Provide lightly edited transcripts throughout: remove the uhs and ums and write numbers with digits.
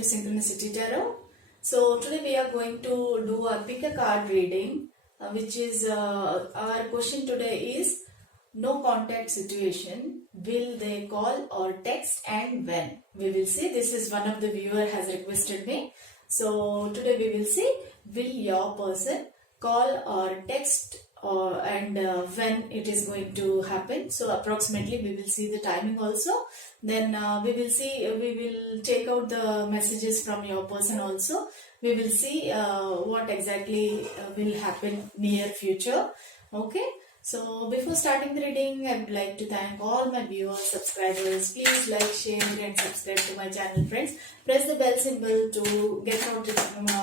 to Synchronicity Tarot. So today we are going to do a pick a card reading, which is our question today is no contact situation. Will they call or text and when? We will see. This is one of the viewer has requested me. So today we will see, will your person call or text and when it is going to happen. So approximately we will see the timing also. Then we will take out the messages from your person also. We will see what exactly will happen near future. Okay. So before starting the reading, I would like to thank all my viewers, subscribers. Please like, share and subscribe to my channel, friends. Press the bell symbol to get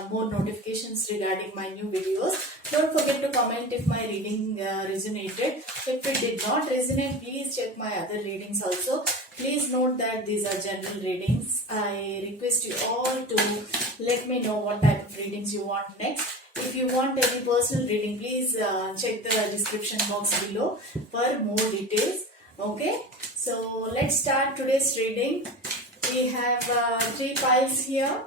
more notifications regarding my new videos. Don't forget to comment if my reading resonated. If it did not resonate, please check my other readings also. Please note that these are general readings. I request you all to let me know what type of readings you want next. If you want any personal reading, please check the description box below for more details. Okay, so let's start today's reading. We have 3 piles here.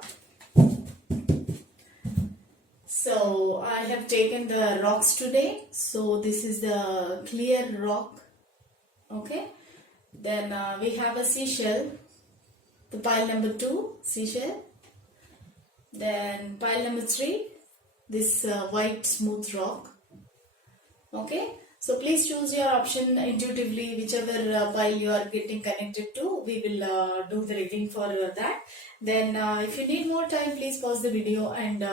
So I have taken the rocks today. So this is the clear rock. Okay, then we have a seashell. The pile number 2, seashell. Then pile number 3. This white smooth rock. Okay, so please choose your option intuitively, whichever pile you are getting connected to. We will do the reading for that. Then if you need more time, please pause the video and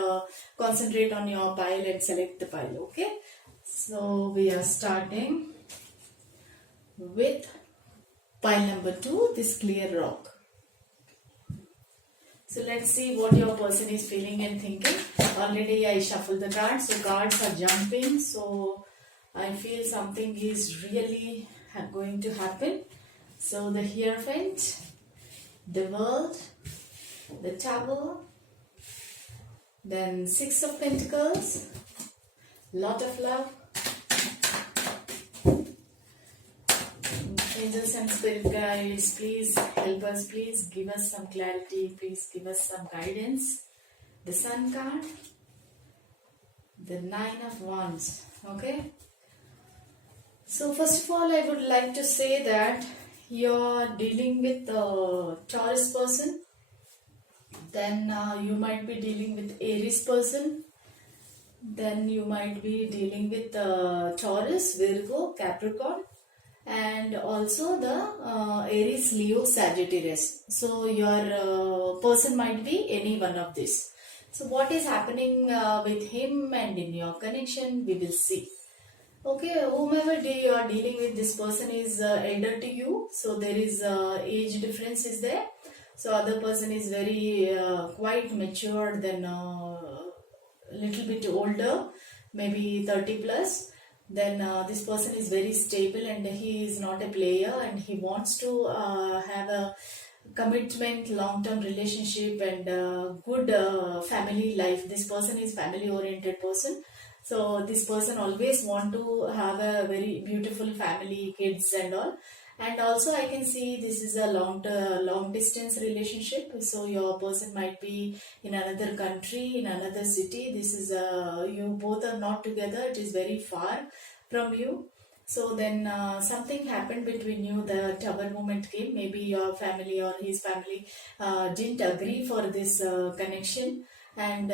concentrate on your pile and select the pile. Okay, so we are starting with pile number 2, this clear rock. So let's see what your person is feeling and thinking. Already I shuffled the cards, so cards are jumping. So I feel something is really going to happen. So the Hierophant, the World, the Tower, then 6 of Pentacles, lot of love. Angels and spirit guides, please help us, please give us some clarity, please give us some guidance. The Sun card, the 9 of Wands. Okay, so first of all I would like to say that you're dealing with a Taurus person, then you might be dealing with Aries person, then you might be dealing with Taurus, Virgo, Capricorn, and also the Aries, Leo, Sagittarius. So your person might be any one of these. So what is happening with him and in your connection, we will see. Okay, whomever you are dealing with, this person is elder to you. So there is age difference is there. So other person is very quite mature than little bit older, maybe 30 plus. Then this person is very stable and he is not a player and he wants to have a commitment, long-term relationship and good family life. This person is family oriented person. So this person always want to have a very beautiful family, kids and all. And also I can see this is a long distance relationship. So your person might be in another country, in another city. This is you both are not together. It is very far from you. So then something happened between you. The Tower moment came. Maybe your family or his family didn't agree for this connection. And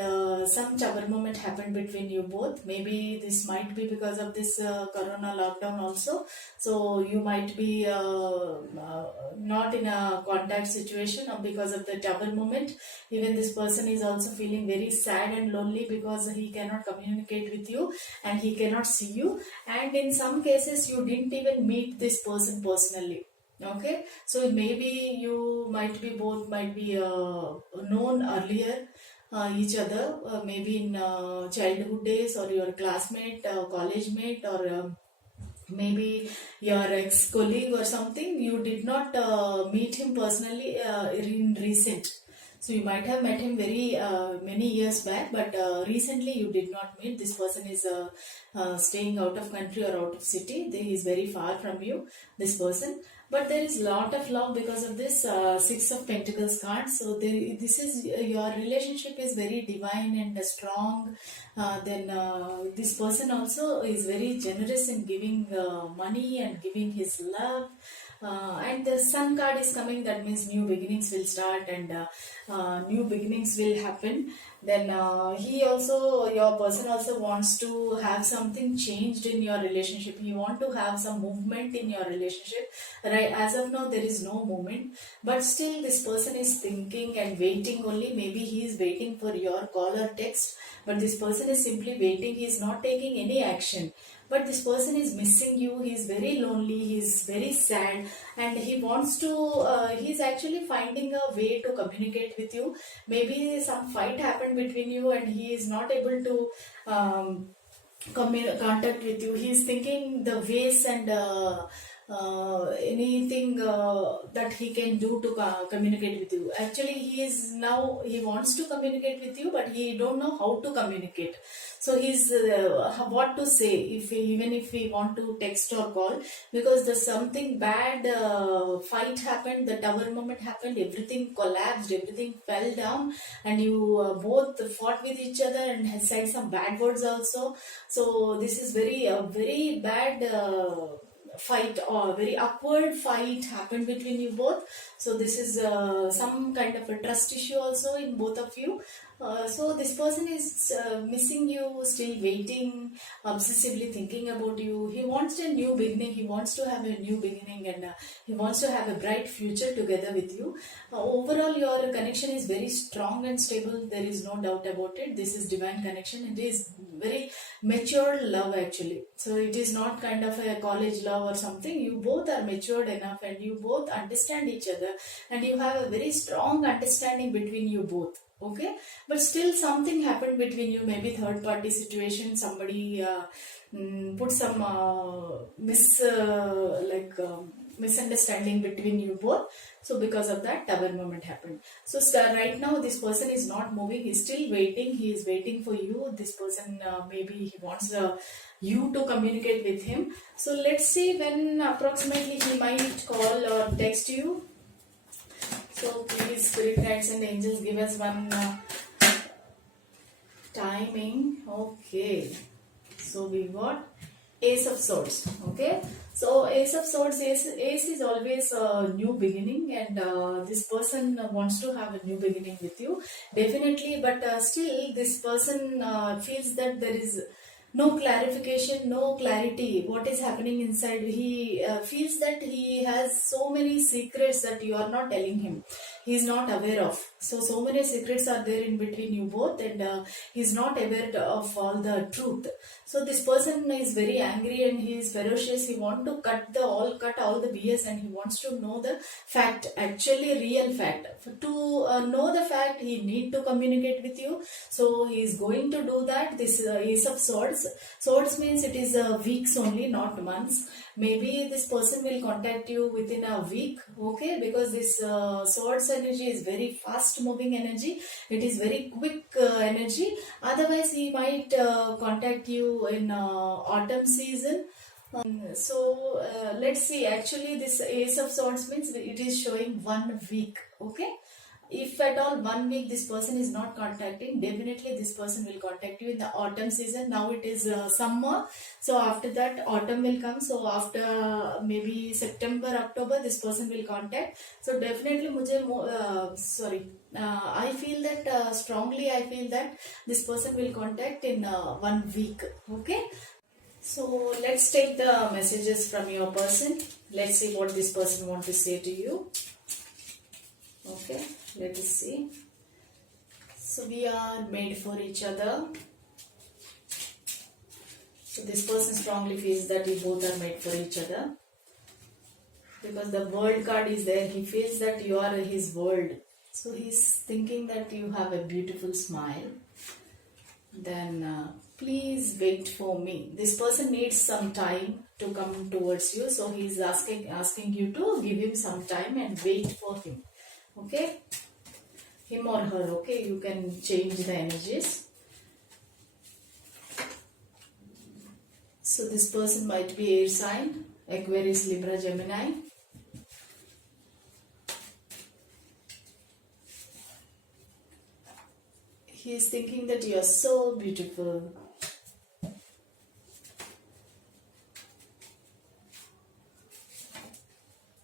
some Tower moment happened between you both. Maybe this might be because of this corona lockdown also. So you might be not in a contact situation or because of the Tower moment. Even this person is also feeling very sad and lonely because he cannot communicate with you and he cannot see you. And in some cases you didn't even meet this person personally. Okay, so maybe you might be both might be known earlier each other, maybe in childhood days or your classmate, college mate, or maybe your ex-colleague or something. You did not meet him personally in recent. So you might have met him very many years back, but recently you did not meet. This person is staying out of country or out of city. He is very far from you, this person. But there is lot of love because of this Six of Pentacles card. So this is your relationship is very divine and strong. Then this person also is very generous in giving money and giving his love. And the Sun card is coming, that means new beginnings will start and new beginnings will happen. Then your person also wants to have something changed in your relationship. He want to have some movement in your relationship. Right, as of now there is no movement, but still this person is thinking and waiting only. Maybe he is waiting for your call or text, but this person is simply waiting. He is not taking any action. But this person is missing you. He is very lonely. He is very sad, and he wants to. He is actually finding a way to communicate with you. Maybe some fight happened between you, and he is not able to contact with you. He is thinking the ways and anything that he can do to communicate with you. Actually, he wants to communicate with you, but he don't know how to communicate. So he's what to say, even if he want to text or call, because there's something bad fight happened, the tower moment happened, everything collapsed, everything fell down, and you both fought with each other and has said some bad words also. So this is very bad fight, or very awkward fight happened between you both. So this is some kind of a trust issue also in both of you. So this person is missing you, still waiting, obsessively thinking about you. He wants a new beginning. He wants to have a new beginning, and he wants to have a bright future together with you. Overall, your connection is very strong and stable. There is no doubt about it. This is divine connection. It is very mature love actually. So it is not kind of a college love or something. You both are matured enough, and you both understand each other, and you have a very strong understanding between you both. Okay, but still something happened between you, maybe third party situation. Somebody put some misunderstanding between you both. So because of that, tower moment happened. So right now this person is not moving. He's still waiting. He is waiting for you. This person maybe he wants you to communicate with him. So let's see when approximately he might call or text you. So please, spirit guides and angels, give us one timing. Okay. So we got Ace of Swords. Okay. So Ace of Swords, Ace is always a new beginning, and this person wants to have a new beginning with you. Definitely, but still this person feels that there is no clarification, no clarity what is happening inside. He feels that he has so many secrets that you are not telling him. He is not aware of. So many secrets are there in between you both, and he is not aware of all the truth. So this person is very angry and he is ferocious. He wants to cut all the BS, and he wants to know the fact, actually real fact. To know the fact, he need to communicate with you. So he is going to do that. This Ace of Swords. Swords means it is weeks only, not months. Maybe this person will contact you within a week, okay, because this swords energy is very fast moving energy. It is very quick energy. Otherwise he might contact you in autumn season. Let's see. Actually this Ace of Swords means it is showing 1 week, okay. If at all 1 week this person is not contacting, definitely this person will contact you in the autumn season. Now it is summer, so after that autumn will come. So after maybe September, October, this person will contact. So definitely I feel that strongly I feel that this person will contact in 1 week, okay. So let's take the messages from your person. Let's see what this person wants to say to you. Okay, let us see. So we are made for each other. So this person strongly feels that you both are made for each other, because the world card is there. He feels that you are his world. So he's thinking that you have a beautiful smile. Then please wait for me. This person needs some time to come towards you. So he's asking you to give him some time and wait for him. Okay. him or her. Okay, you can change the energies. So this person might be air sign, Aquarius, Libra, Gemini. He is thinking that you are so beautiful.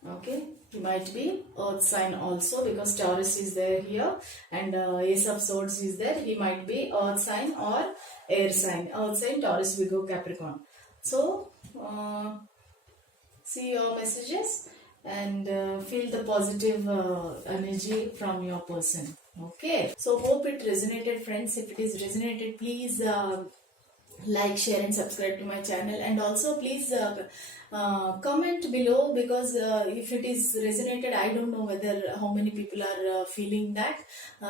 Okay, he might be earth sign also, because Taurus is there here and Ace of Swords is there. He might be earth sign or air sign. Earth sign, Taurus, Virgo, Capricorn. So see your messages and feel the positive energy from your person. Okay, so hope it resonated, friends. If it is resonated, please like, share and subscribe to my channel, and also please comment below, because if it is resonated, I don't know whether how many people are feeling that.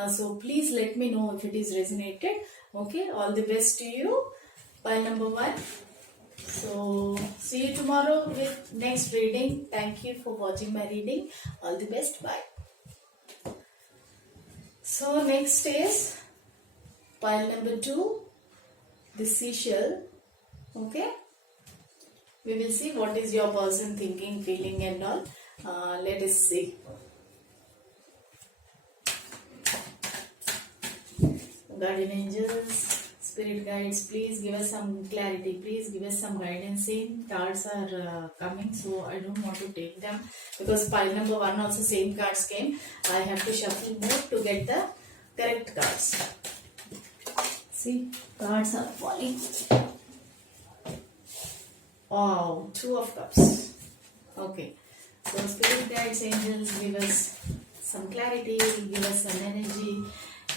So please let me know if it is resonated. Okay, all the best to you. Pile number 1. So see you tomorrow with next reading. Thank you for watching my reading. All the best. Bye. So next is pile number 2, the seashell. Okay, we will see what is your person thinking, feeling and all. Let us see. Guardian angels, spirit guides, please give us some clarity, please give us some guidance. Same cards are coming, so I don't want to take them, because pile number 1 also same cards came. I have to shuffle more to get the correct cards. See, cards are falling. Wow, 2 of cups. Okay, so spirit guides, angels, give us some clarity, give us some energy,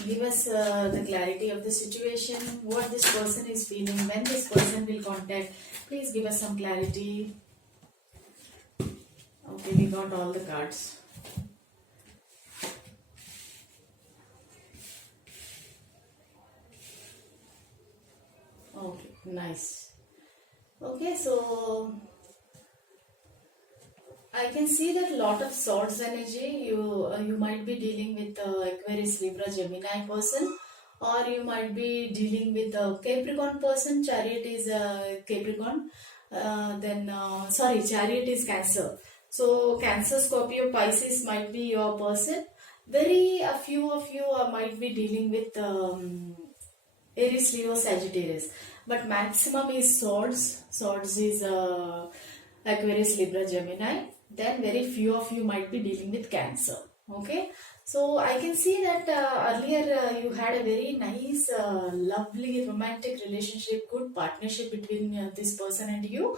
give us the clarity of the situation, what this person is feeling, when this person will contact. Please give us some clarity. Okay, we got all the cards. Okay, nice. Okay, so I can see that lot of swords energy. You might be dealing with Aquarius, Libra, Gemini person, or you might be dealing with a Capricorn person. Chariot is Capricorn. Sorry, Chariot is Cancer. So Cancer, Scorpio, Pisces might be your person. A few of you might be dealing with Aries, Leo, Sagittarius, but maximum is swords. Swords is Aquarius, Libra, Gemini. Then very few of you might be dealing with Cancer. Okay, so I can see that earlier you had a very nice, lovely, romantic relationship, good partnership between this person and you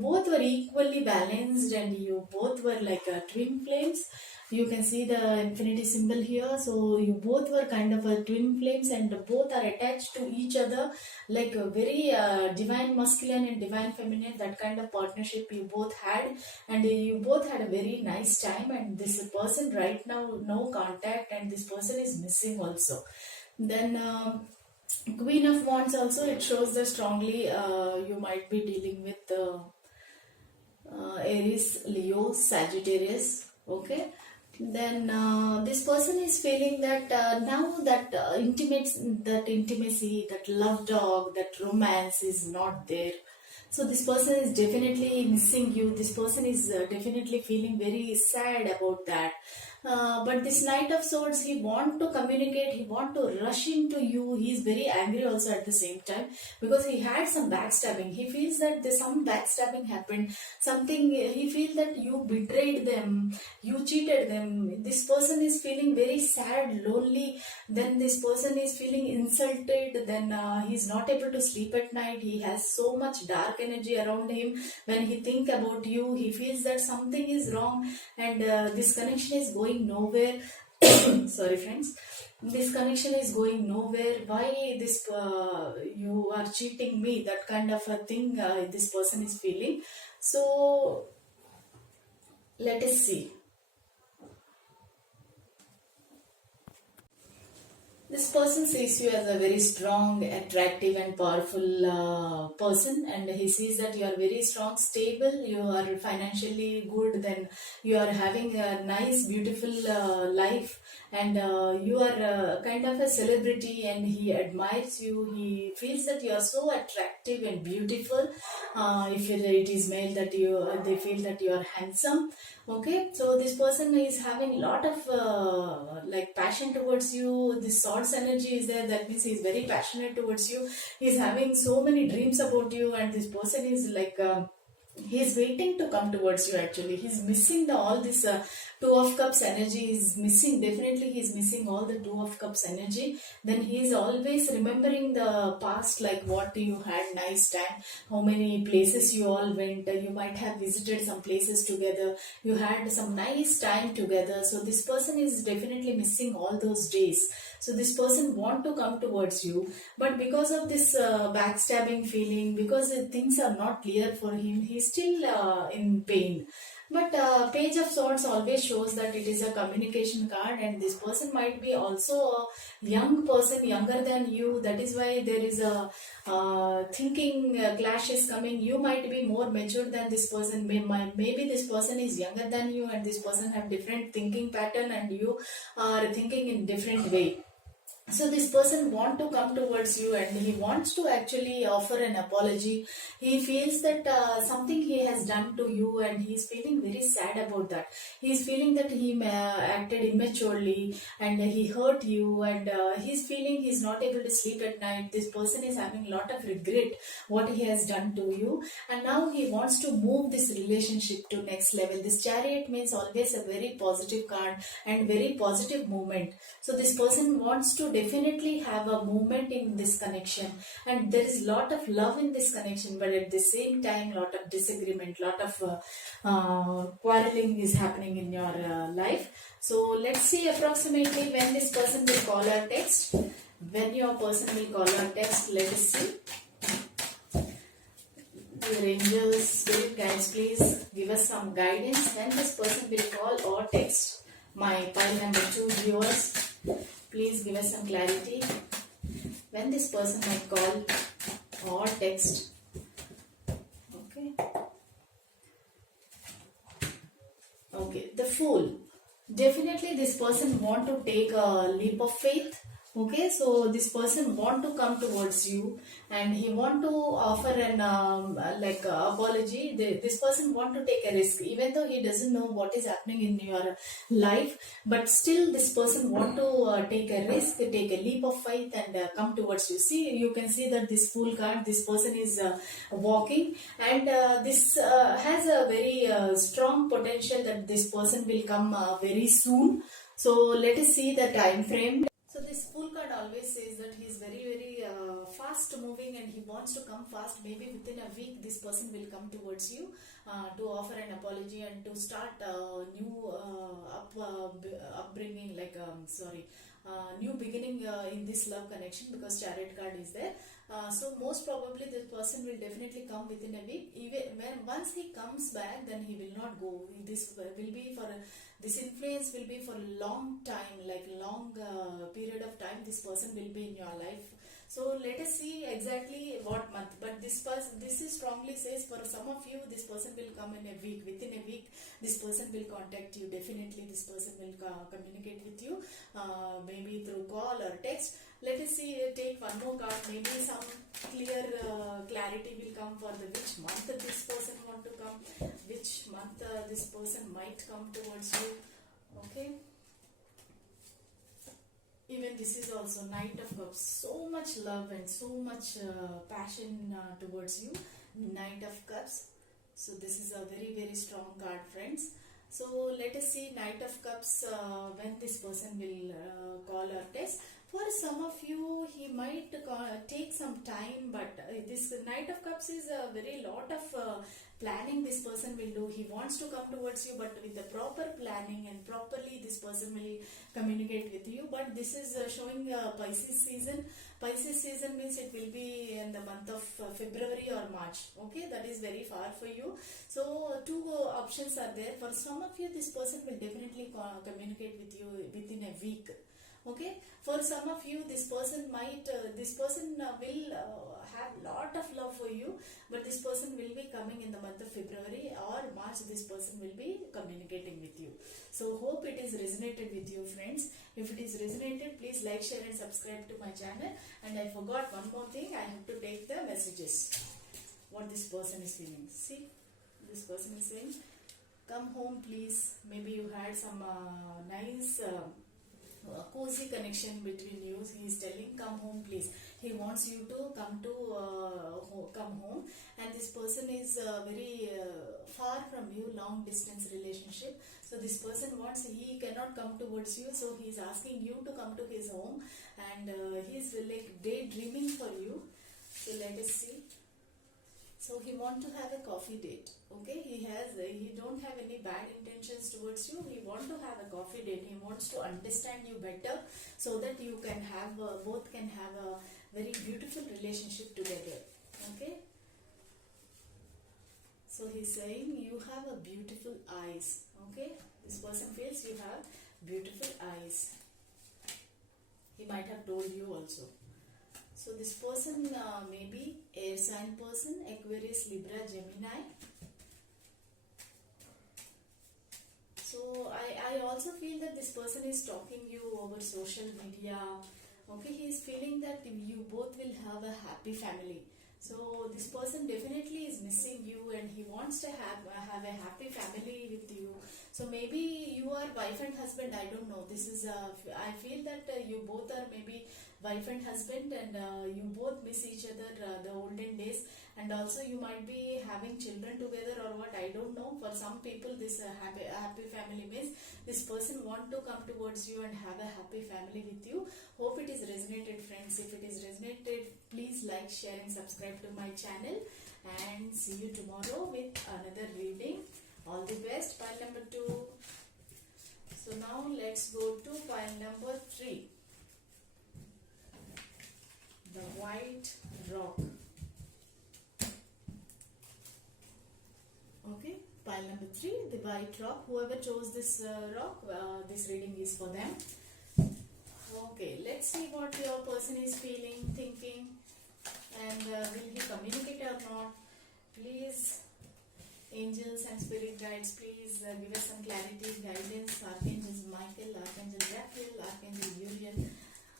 both were equally balanced, and you both were like twin flames. You can see the infinity symbol here. So you both were kind of a twin flames, and both are attached to each other like a very divine masculine and divine feminine. That kind of partnership you both had, and you both had a very nice time. And this person right now, no contact, and this person is missing also. Then Queen of Wands also, it shows that strongly you might be dealing with Aries, Leo, Sagittarius. Okay, then this person is feeling that now that intimacy, that love dog, that romance is not there. So this person is definitely missing you. This person is definitely feeling very sad about that. But this Knight of Swords, he want to communicate, he want to rush into you. He is very angry also at the same time, because he had some backstabbing. He feels that there's some backstabbing happened. Something, he feels that you betrayed them, you cheated them. This person is feeling very sad, lonely. Then this person is feeling insulted. Then he's not able to sleep at night. He has so much dark energy around him. When he think about you, he feels that something is wrong, and this connection is going nowhere. Sorry friends, this connection is going nowhere. Why this you are cheating me? That kind of a thing this person is feeling. So let us see. This person sees you as a very strong, attractive, and powerful person, and he sees that you are very strong, stable, you are financially good, then you are having a nice, beautiful life, and you are kind of a celebrity, and he admires you. He feels that you are so attractive and beautiful. If it is male, that they feel that you are handsome. Okay, so this person is having a lot of like passion towards you. This swords energy is there. That means he is very passionate towards you. He is having so many dreams about you, and this person is like. He's waiting to come towards you. Actually, he's missing the all this two of cups energy is missing. Definitely he's missing all the two of cups energy. Then he's always remembering the past, like what you had nice time, how many places you all went. You might have visited some places together, you had some nice time together. So this person is definitely missing all those days. So this person want to come towards you, but because of this backstabbing feeling, because things are not clear for him, he's still in pain. But page of swords always shows that it is a communication card, and this person might be also a young person, younger than you. That is why there is a thinking clash is coming. You might be more mature than this person. Maybe this person is younger than you, and this person have different thinking pattern, and you are thinking in different way. So this person want to come towards you, and he wants to actually offer an apology. He feels that something he has done to you, and he is feeling very sad about that. He is feeling that he acted immaturely, and he hurt you, and he's feeling he's not able to sleep at night. This person is having a lot of regret what he has done to you, and now he wants to move this relationship to next level. This chariot means always a very positive card and very positive movement. So this person wants to definitely have a movement in this connection, and there is lot of love in this connection, but at the same time lot of disagreement, lot of quarreling is happening in your life. So let's see approximately when this person will call or text. When your person will call or text, let us see. Your angels, spirit guides, please give us some guidance when this person will call or text. My pile number 2 viewers, please give us some clarity when this person might call or text. Okay. Okay, the Fool. Definitely this person want to take a leap of faith. Okay, so this person want to come towards you, and he want to offer an like apology. This person want to take a risk, even though he doesn't know what is happening in your life, but still this person want to take a risk, take a leap of faith, and come towards you. See, you can see that this Fool card, this person is walking, and this has a very strong potential that this person will come very soon. So let us see the time frame. So this Fool card always says that he is very fast moving, and he wants to come fast. Maybe within a week this person will come towards you to offer an apology and to start new upbringing, like new beginning in this love connection, because chariot card is there. So most probably this person will definitely come within a week. Even when once he comes back, then he will not go. This will be for this influence will be for a long time, like long period of time. This person will be in your life. So let us see exactly what month. But this is strongly says for some of you, this person will come in a week. Within a week, this person will contact you. Definitely, this person will communicate with you, maybe through call or text. Let us see. Take one more card. Maybe some clear clarity will come for the which month this person want to come, which month this person might come towards you. Okay. Even this is also Knight of Cups. So much love and so much passion towards you. Knight of Cups. So this is a very strong card, friends. So let us see Knight of Cups when this person will call or text. For some of you, he might take some time, but this Knight of Cups is a very lot of planning this person will do. He wants to come towards you, but with the proper planning and properly this person will communicate with you. But this is showing Pisces season. Pisces season means it will be in the month of February or March. Okay, that is very far for you. So two options are there. For some of you, this person will definitely communicate with you within a week. Okay, for some of you this person will have lot of love for you, but this person will be coming in the month of February or March. This person will be communicating with you. So hope it is resonated with you, friends. If it is resonated, please like, share and subscribe to my channel. And I forgot one more thing, I have to take the messages, what this person is feeling. See, this person is saying, come home please. Maybe you had some nice cozy connection between you. He is telling, come home please. He wants you to come home, and this person is very far from you, long distance relationship. So this person wants, he cannot come towards you, so he is asking you to come to his home, and he is like daydreaming for you. So let us see. So he wants to have a coffee date. Okay, he don't have any bad intentions towards you. He want to have a coffee date. He wants to understand you better, so that you can have both can have a very beautiful relationship together. Okay. So he's saying you have a beautiful eyes. Okay, this person feels you have beautiful eyes. He might have told you also. So this person may be air sign person, Aquarius, Libra, Gemini. So I also feel that this person is stalking you over social media. Okay, he is feeling that you both will have a happy family. So this person definitely is missing you, and he wants to have a happy family with you. So maybe you are wife and husband, I don't know. This is I feel that you both are maybe wife and husband, and you both miss each other the olden days, and also you might be having children together or what, I don't know. For some people this happy family means this person want to come towards you and have a happy family with you. Hope it is resonated, friends. If it is resonated, please like, share and subscribe to my channel, and see you tomorrow with another reading. All the best. Pile number 2. So now let's go to pile number 3. The white rock. Okay, pile number 3, the white rock. Whoever chose this rock, this reading is for them. Okay, let's see what your person is feeling, thinking, and will he communicate or not. Please, angels and spirit guides, please give us some clarity, guidance. Archangel Michael, Archangel Raphael, Archangel Uriel,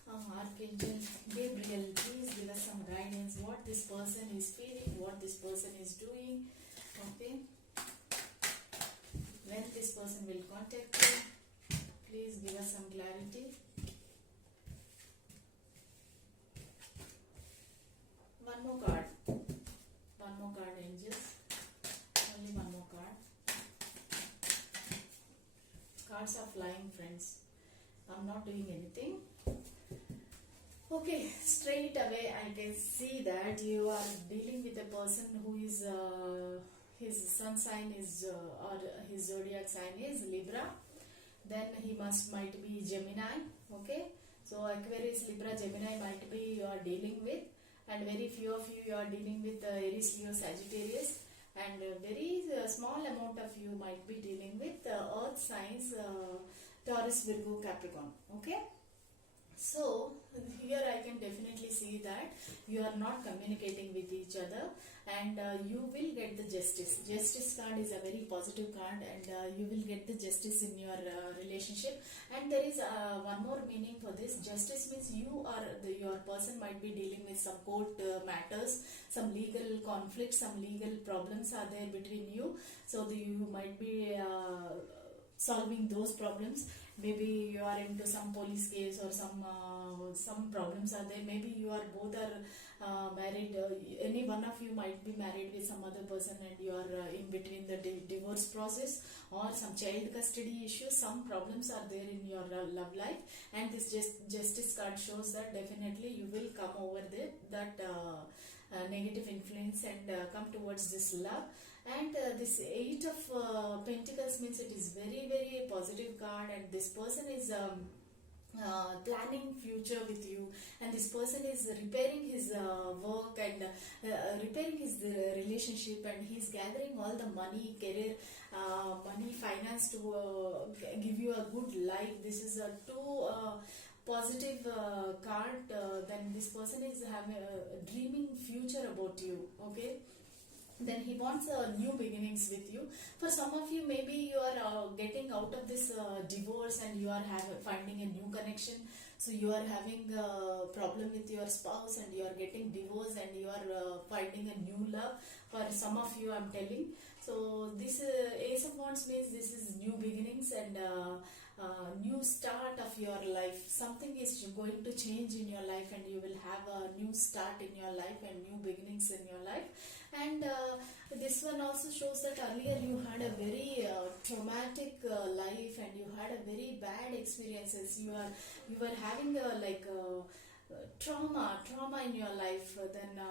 Archangel Gabriel, please give us some guidance. What this person is feeling, what this person is doing. Okay, when this person will contact you, please give us some clarity. One more card. One more card, angels. Only one more card. Cards are flying, friends. I'm not doing anything. Okay, straight away I can see that you are dealing with a person who is his sun sign is or his zodiac sign is Libra. Then he might be Gemini. Okay, so Aquarius, Libra, Gemini might be you are dealing with, and very few of you are dealing with Aries, Leo, Sagittarius, and very small amount of you might be dealing with earth signs, Taurus, Virgo, Capricorn. Okay, so here I can definitely see that you are not communicating with each other, and you will get the justice. Justice card is a very positive card, and you will get the justice in your relationship. And there is one more meaning for this. Justice means your person might be dealing with some court matters, some legal conflicts, some legal problems are there between you. So you might be solving those problems. Maybe you are into some police case, or some problems are there. Maybe you are both are married. Any one of you might be married with some other person, and you are in between the divorce process, or some child custody issues. Some problems are there in your love life, and this justice card shows that definitely you will come over that negative influence and come towards this love. And this 8 of Pentacles means it is very, very positive card, and this person is planning future with you, and this person is repairing his work and repairing his relationship, and he's gathering all the money, career, money, finance to give you a good life. This is a 2 positive card, then this person is having a dreaming future about you. Okay, then he wants new beginnings with you. For some of you, maybe you are getting out of this divorce and you are finding a new connection. So you are having a problem with your spouse and you are getting divorced and you are finding a new love. For some of you, I'm telling. So this Ace of Wands means this is new beginnings and new start of your life. Something is going to change in your life and you will have a new start in your life and new beginnings in your life. And this one also shows that earlier you had a very traumatic life and you had a very bad experiences. You were having trauma in your life, then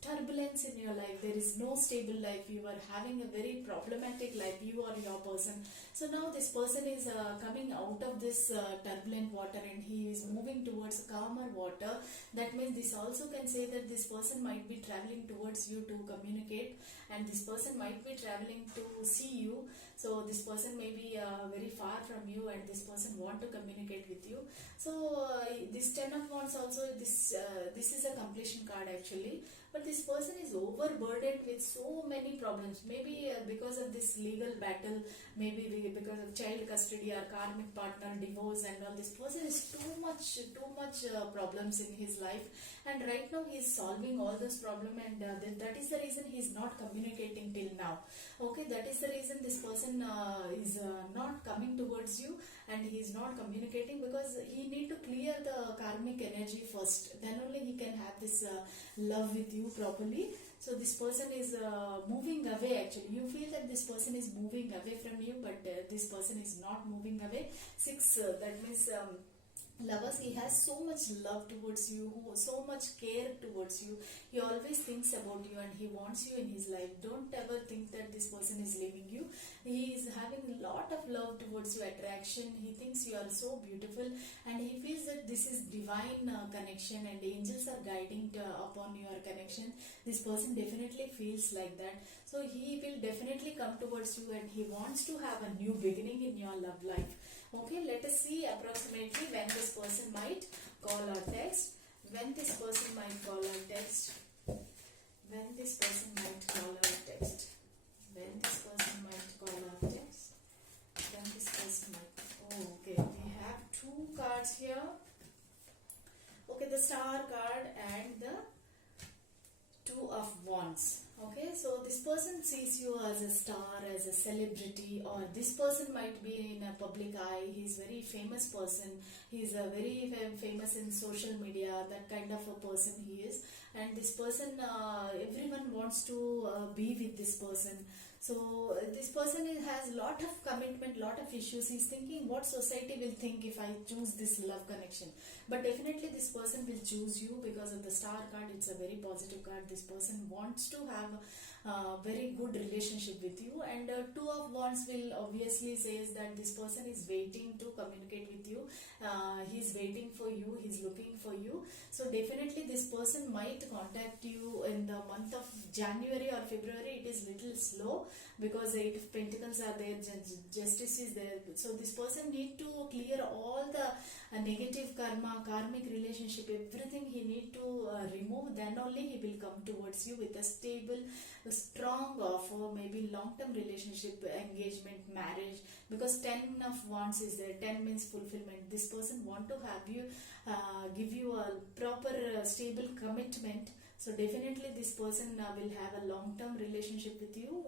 turbulence in your life. There is no stable life. You are having a very problematic life, you or your person. So now this person is coming out of this turbulent water and he is moving towards calmer water. That means this also can say that this person might be traveling towards you to communicate, and this person might be traveling to see you. So this person may be very far from you and this person want to communicate with you. So this 10 of Wands also, this is a completion card actually. But this person is overburdened with so many problems. Maybe because of this legal battle, maybe because of child custody or karmic partner, divorce and all. This person is too much problems in his life. And right now he is solving all those problems, and that is the reason he is not communicating till now. Okay, that is the reason this person is not coming towards you and he is not communicating, because he need to clear the karmic energy first. Then only he can have this love with you properly. So this person is moving away actually. You feel that this person is moving away from you, but this person is not moving away. 6, that means lovers, he has so much love towards you, so much care towards you. He always thinks about you and he wants you in his life. Don't ever think that this person is leaving you. He is having a lot of love towards you, attraction. He thinks you are so beautiful and he feels that this is divine connection and angels are guiding upon your connection. This person definitely feels like that. So he will definitely come towards you and he wants to have a new beginning in your love life. Okay, let us see approximately when this person might call or text. When this person might call or text. When this person might call or text. When this person might call or text. When this person might. Oh, okay. We have 2 cards here. Okay, the Star card and the 2 of Wands. Okay, so this person sees you as a star, as a celebrity, or this person might be in a public eye. He's a very famous person. He's a very famous in social media. That kind of a person he is. And this person, everyone wants to be with this person. So this person has lot of commitment, lot of issues. He's thinking what society will think if I choose this love connection. But definitely this person will choose you because of the Star card. It's a very positive card. This person wants to have a very good relationship with you. And 2 of Wands will obviously says that this person is waiting to communicate with you. He's waiting for you. He's looking for you. So definitely this person might contact you in the month of January or February. It is little slow because 8 of Pentacles are there, Justice is there. So this person need to clear all the negative karma, karmic relationship, everything he need to remove. Then only he will come towards you with a stable, strong offer, maybe long-term relationship, engagement, marriage. Because 10 of Wands is there. 10 means fulfillment. This person want to have you, give you a proper stable commitment. So definitely this person will have a long-term relationship with you.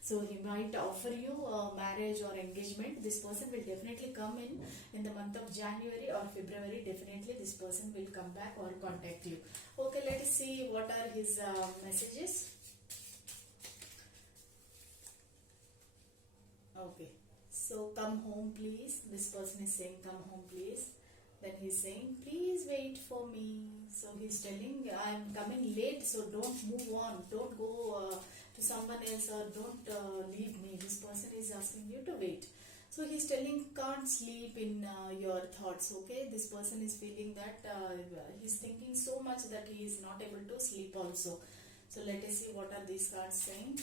So he might offer you marriage or engagement. This person will definitely come in the month of January or February. Definitely this person will come back or contact you. Okay, let us see what are his messages. Okay, so come home please. This person is saying come home please. Then he's saying please wait for me. So he's telling I am coming late, so don't move on, don't go to someone else, or don't leave me. This person is asking you to wait. So he's telling can't sleep in your thoughts. Okay, this person is feeling that he's thinking so much that he is not able to sleep also. So let us see what are these cards saying.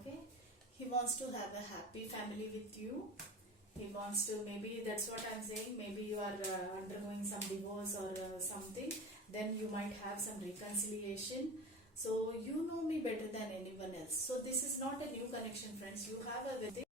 Okay, He wants to have a happy family with you. He wants to, maybe that's what I'm saying, maybe you are undergoing some divorce or something, then you might have some reconciliation. So you know me better than anyone else. So this is not a new connection, friends. You have a very